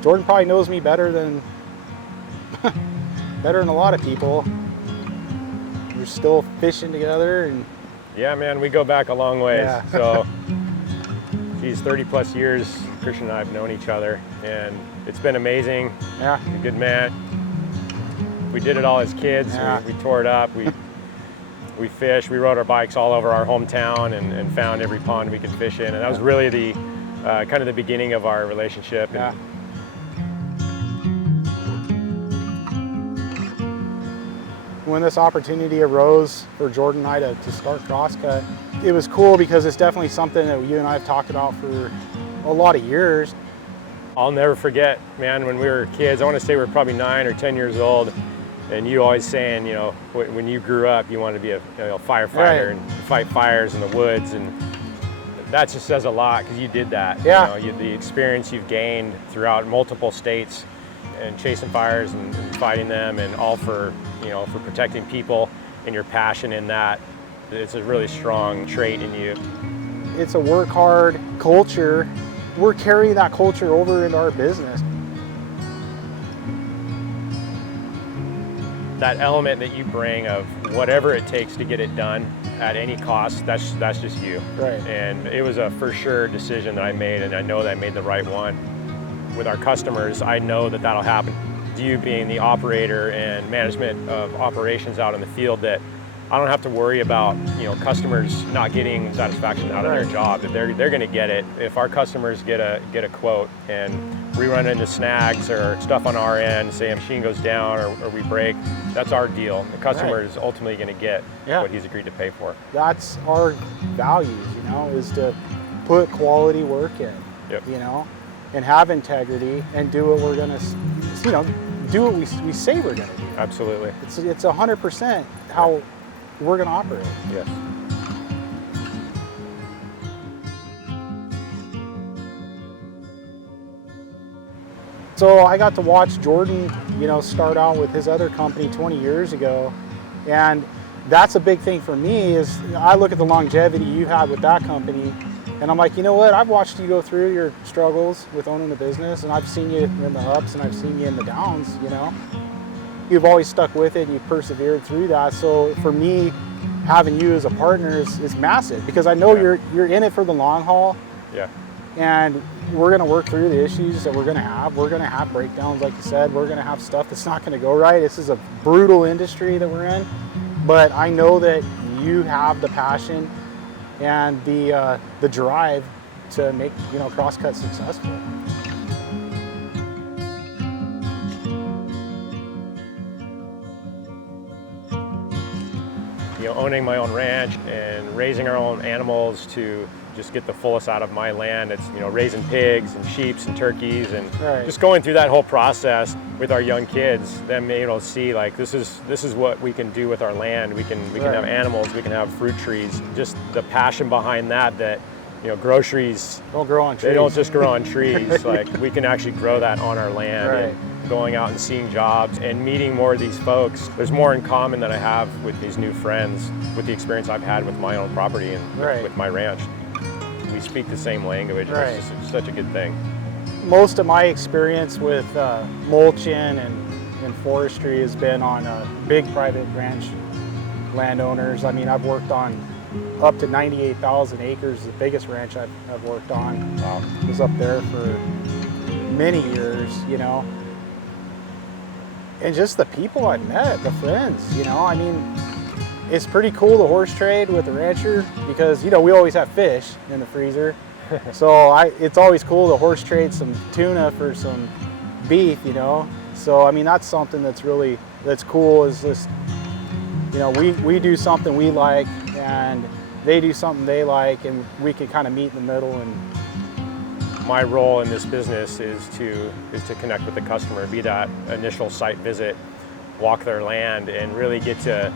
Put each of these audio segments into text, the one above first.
Jordan probably knows me better than better than a lot of people. We're still fishing together, and yeah, man, we go back a long ways. Yeah. So, geez, 30 plus years, Christian and I have known each other, and it's been amazing. yeah, He's a good man. We did it all as kids. Yeah. We tore it up. We fished. We rode our bikes all over our hometown and found every pond we could fish in. And that was really the kind of the beginning of our relationship. yeah. When this opportunity arose for Jordan and I to start Crosscut, it was cool because it's definitely something that you and I have talked about for a lot of years. I'll never forget, man, when we were kids, I want to say we were probably 9 or 10 years old, and you always saying, you know, when you grew up, you wanted to be a firefighter Right. and fight fires in the woods, and that just says a lot because you did that. Yeah. You know, the experience you've gained throughout multiple states and chasing fires and fighting them, and all for, you know, for protecting people, and your passion in that. It's a really strong trait in you. It's a work hard culture. We're carrying that culture over into our business. That element that you bring of whatever it takes to get it done at any cost, that's just you. Right. And it was a for sure decision that I made, and I know that I made the right one. With our customers, I know that that'll happen. You being the operator and management of operations out in the field, that I don't have to worry about, you know, customers not getting satisfaction out of their Right. job. They're going to get it. If our customers get a quote and we run into snags or stuff on our end, say a machine goes down or we break, that's our deal. The customer Right. is ultimately going to get Yeah. what he's agreed to pay for. That's our values, you know, is to put quality work in, Yep. you know, and have integrity and do what we're gonna, you know, do what we say we're gonna do. Absolutely. It's 100% how we're gonna operate. Yes. So I got to watch Jordan, you know, start out with his other company 20 years ago, and that's a big thing for me. Is I look at the longevity you had with that company, and I'm like, you know what? I've watched you go through your struggles with owning the business, and I've seen you in the ups and I've seen you in the downs. You know, you've always stuck with it and you've persevered through that. So for me, having you as a partner is massive, because I know Yeah. you're in it for the long haul. Yeah. And we're going to work through the issues that we're going to have. We're going to have breakdowns, like you said. We're going to have stuff that's not going to go right. This is a brutal industry that we're in. But I know that you have the passion and the drive to make, you know, Crosscut successful. You know, owning my own ranch and raising our own animals to just get the fullest out of my land. It's, you know, raising pigs and sheep and turkeys, and Right. just going through that whole process with our young kids, them being able to see, like, this is what we can do with our land. We can Right. have animals, we can have fruit trees. Just the passion behind that, you know, groceries, Don't grow on trees. they don't just grow on trees. Like, we can actually grow that on our land. Right. And going out and seeing jobs and meeting more of these folks. There's more in common that I have with these new friends, with the experience I've had with my own property and Right. with my ranch. We speak the same language. Right. It's just such a good thing. Most of my experience with mulching and forestry has been on big private ranch landowners. I mean, I've worked on up to 98,000 acres, the biggest ranch I've worked on. Was up there for many years, you know. And just the people I've met, the friends, you know, I mean, it's pretty cool to horse trade with a rancher because, you know, we always have fish in the freezer. So it's always cool to horse trade some tuna for some beef, you know. So, I mean, that's something that's cool, is just, you know, we do something we like and they do something they like, and we can kind of meet in the middle. And My role in this business is to connect with the customer, be that initial site visit, walk their land, and really get to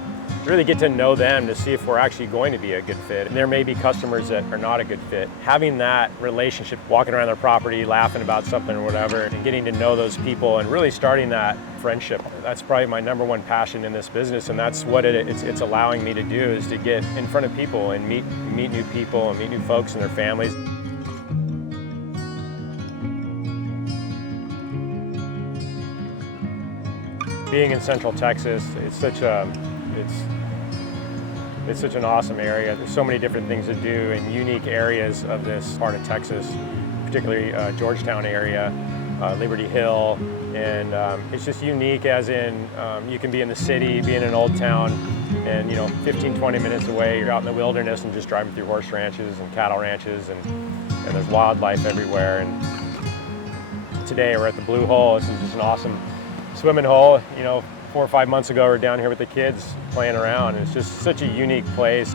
know them to see if we're actually going to be a good fit. And there may be customers that are not a good fit. Having that relationship, walking around their property, laughing about something or whatever, and getting to know those people and really starting that friendship. That's probably my number one passion in this business, and that's what it's allowing me to do, is to get in front of people and meet new people and meet new folks and their families. being in Central Texas, it's such an awesome area. There's so many different things to do in unique areas of this part of Texas, particularly Georgetown area, Liberty Hill, and it's just unique as in you can be in the city, be in an old town, and 15, 20 minutes away, you're out in the wilderness and just driving through horse ranches and cattle ranches, and there's wildlife everywhere. And today we're at the Blue Hole. This is just an awesome swimming hole. 4 or 5 months ago, we're down here with the kids playing around, and it's just such a unique place.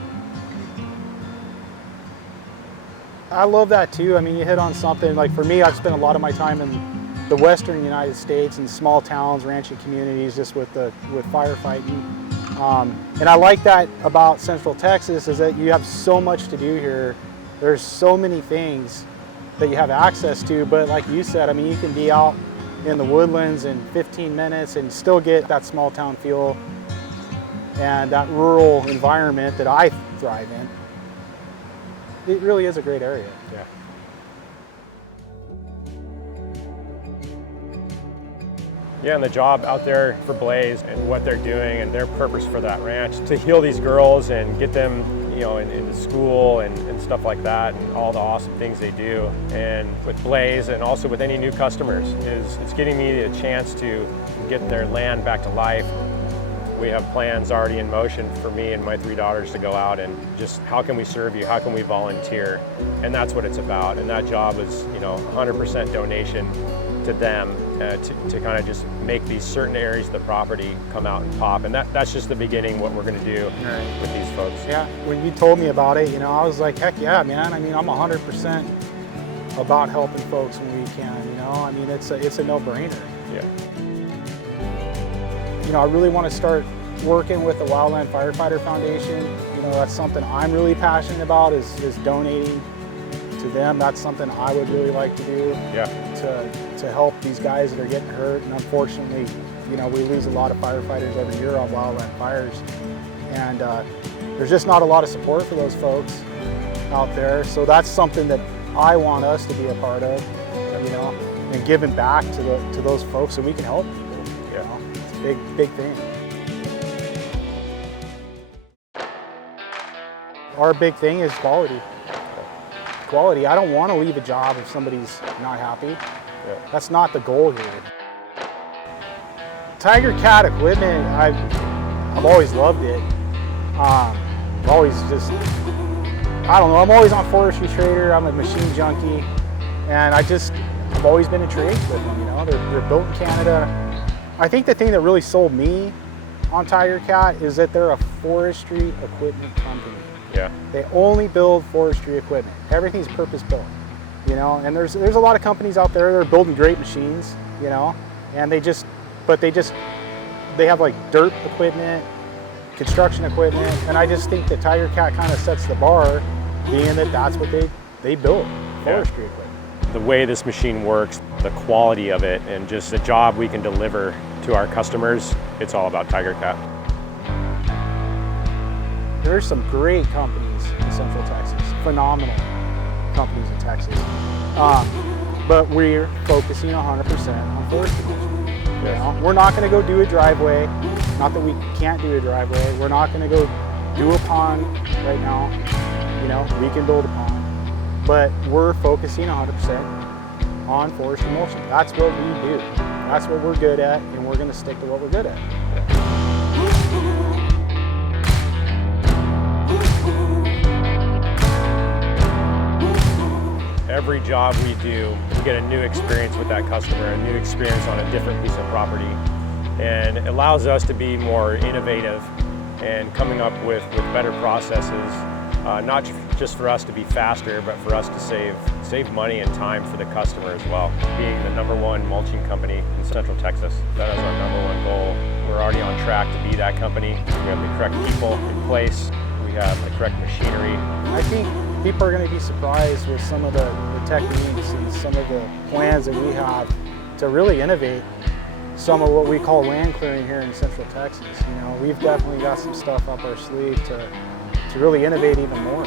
I love that too. I mean, you hit on something. Like for me, I've spent a lot of my time in the western United States in small towns, ranching communities, just with firefighting. And I like that about Central Texas is that you have so much to do here. There's so many things that you have access to, but like you said, I mean, you can be out in the woodlands in 15 minutes and still get that small town feel and that rural environment that I thrive in. It really is a great area. Yeah. Yeah, and the job out there for Blaze and what they're doing and their purpose for that ranch to heal these girls and get them, into school and stuff like that, and all the awesome things they do. And with Blaze and also with any new customers it's getting me a chance to get their land back to life. We have plans already in motion for me and my 3 daughters to go out and just how can we serve you? How can we volunteer? And that's what it's about. And that job is, 100% donation to them to kind of just make these certain areas of the property come out and pop. And that's just the beginning, what we're going to do with these folks. Yeah, when you told me about it, I was like, heck yeah, man. I mean, I'm 100% about helping folks when we can, I mean, it's a no-brainer. Yeah. I really want to start working with the Wildland Firefighter Foundation. That's something I'm really passionate about is donating to them. That's something I would really like to do. Yeah. To help these guys that are getting hurt. And unfortunately, we lose a lot of firefighters every year on wildland fires. And there's just not a lot of support for those folks out there. So that's something that I want us to be a part of, and giving back to those folks so we can help people. It's a big thing. Our big thing is quality. Quality. I don't want to leave a job if somebody's not happy. Yeah. That's not the goal here. Tigercat equipment, I've always loved it. Always just, I don't know, I'm always on Forestry Trader, I'm a machine junkie, and I've always been intrigued with them, they're built in Canada. I think the thing that really sold me on Tigercat is that they're a forestry equipment company. Yeah. They only build forestry equipment. Everything's purpose built, and there's a lot of companies out there that are building great machines, and they have like dirt equipment, construction equipment, and I just think that Tigercat kind of sets the bar, being that that's what they build, forestry equipment. The way this machine works, the quality of it, and just the job we can deliver to our customers, it's all about Tigercat. There's some great companies in Central Texas, phenomenal companies in Texas, but we're focusing 100% on forestry machines. We're not going to go do a driveway, not that we can't do a driveway, we're not going to go do a pond right now, we can build a pond, but we're focusing 100% on forestry mulching. That's what we do, that's what we're good at, and we're going to stick to what we're good at. Every job we do, we get a new experience with that customer, a new experience on a different piece of property. And it allows us to be more innovative and coming up with better processes, not just for us to be faster, but for us to save money and time for the customer as well. Being the #1 mulching company in Central Texas, that is our #1 goal. We're already on track to be that company. We have the correct people in place. We have the correct machinery. I think people are going to be surprised with some of the techniques and some of the plans that we have to really innovate some of what we call land clearing here in Central Texas. We've definitely got some stuff up our sleeve to really innovate even more.